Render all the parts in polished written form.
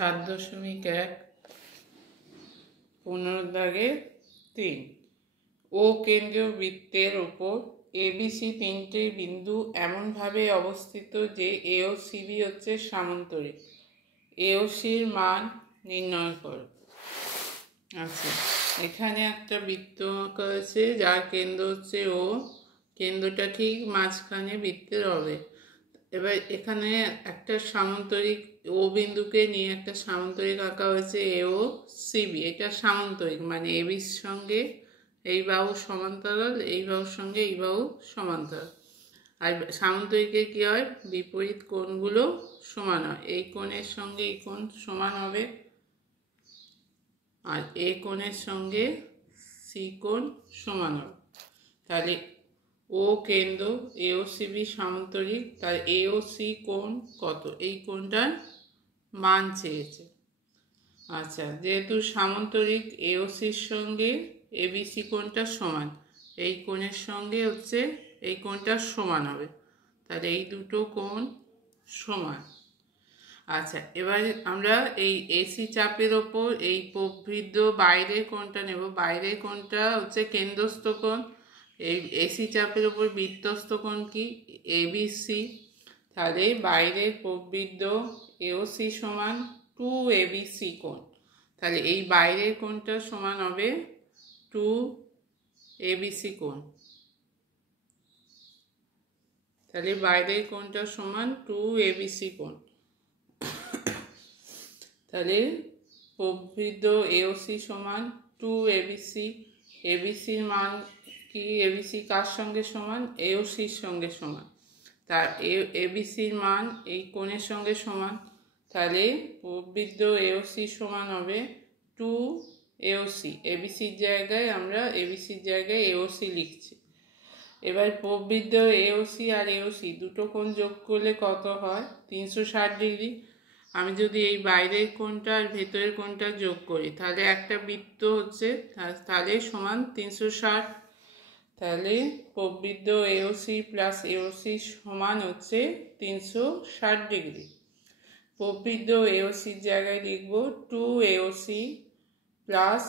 7.1 15 দাগে 3 ও কেন্দ্রীয় বৃত্তের ওপর এবিসি তিনটে বিন্দু এমনভাবে অবস্থিত যে এ ও সিবি হচ্ছে সামান্তরিক। এ ও সির মান নির্ণয় করো। আচ্ছা, এখানে একটা বৃত্ত আঁকা আছে যার কেন্দ্র হচ্ছে ও, কেন্দ্রটা ঠিক মাঝখানে বৃত্তের হবে। এবার এখানে একটা সামান্তরিক ও বিন্দুকে নিয়ে একটা সামান্তরিক আঁকা হয়েছে এ ও সিবি। এটা সামান্তরিক মানে এবির সঙ্গে এই বাহু সমান্তরাল, এই বাহুর সঙ্গে এই বাহু সমান্তরাল। আর সামান্তরিকে কী হয়, বিপরীত কোণগুলো সমান হয়। এই কোণের সঙ্গে এই কোণ সমান হবে, আর এই কোণের সঙ্গে সি কোণ সমান হবে। তাহলে ও কেন্দ্র এ ও সিবি সামান্তরিক, তার এ ও সি কোণ কত, এই কোণটার মান চেয়েছে। আচ্ছা, যেহেতু সামান্তরিক এ ও সির সঙ্গে এবিসি কোণটা সমান, এই কোণের সঙ্গে হচ্ছে এই কোণটা সমান হবে, তাহলে এই দুটো কোণ সমান। আচ্ছা, এবার আমরা এই এসি চাপের ওপর এই প্রবৃদ্ধ বাইরের কোণটা নেব। বাইরের কোণটা হচ্ছে কেন্দ্রস্থ কোণ। এই এসি চাপের ওপর বৃত্তস্থ কোণ কি, এবিসি। তাহলে বাইরের প্রবৃদ্ধ এওসি সমান 2 এবিসি কোণ। তাহলে এই বাইরের কোণটা সমান হবে 2 এবিসি কোণ। তাহলে বাইরের কোণটা সমান 2 এবিসি কোণ। তাহলে প্রবৃদ্ধ এওসি সমান 2 এবিসি। এবিসির মান কি, এবিসি কার সঙ্গে সমান, এওসির সঙ্গে সমান। তার এবিসির মান এই কোণের সঙ্গে সমান, তাহলে প্রবৃদ্ধ এওসি সমান হবে 2 এওসি। এবিসির জায়গায় আমরা এবিসির জায়গায় এওসি লিখছি। এবার প্রবৃদ্ধ এওসি আর এওসি দুটো কোণ যোগ করলে কত হয়, 360 ডিগ্রি। আমি যদি এই বাইরের কোণটা আর ভেতরের কোণটা যোগ করি তাহলে একটা বৃত্ত হচ্ছে, তাহলে সমান 360। তাহলে প্রবৃদ্ধ এওসি প্লাস এওসি সমান হচ্ছে 360 ডিগ্রি। প্রবৃদ্ধ এওসির জায়গায় লিখব 2 এওসি প্লাস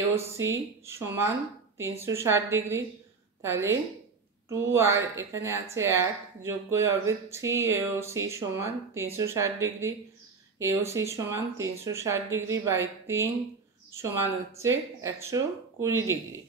এওসি সমান 360 ডিগ্রি। তাহলে 2 আর এখানে আছে 1 যোগ করে হবে 3 এওসি সমান 360 ডিগ্রি। এওসি সমান 360 ডিগ্রি বাই 3 সমান হচ্ছে 120 ডিগ্রি।